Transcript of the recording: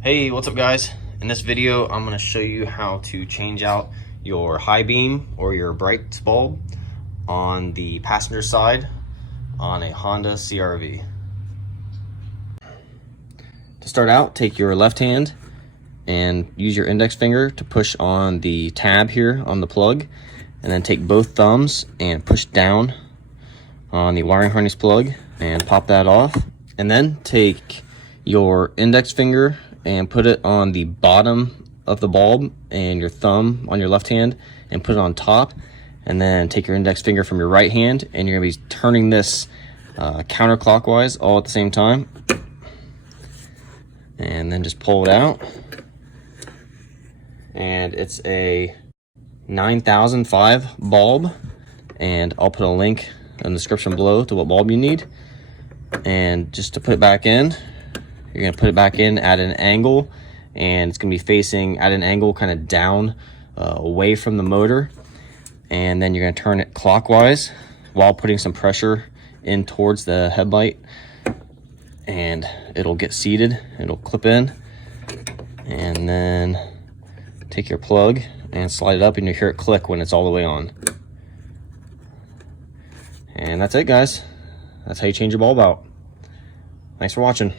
Hey, what's up guys? In this video, I'm going to show you how to change out your high beam or your bright bulb on the passenger side on a Honda CRV. To start out, take your left hand and use your index finger to push on the tab here on the plug, and then take both thumbs and push down on the wiring harness plug and pop that off. And then take your index finger and put it on the bottom of the bulb and your thumb on your left hand and put it on top. And then take your index finger from your right hand and you're going to be turning this counterclockwise all at the same time. And then just pull it out. And it's a 9005 bulb, and I'll put a link in the description below to what bulb you need. And just to put it back in, you're going to put it back in at an angle, and it's going to be facing at an angle kind of down away from the motor. And then you're going to turn it clockwise while putting some pressure in towards the headlight, and it'll get seated. It'll clip in, and then take your plug and slide it up, and you'll hear it click when it's all the way on. And that's it, guys. That's how you change your bulb out. Thanks for watching.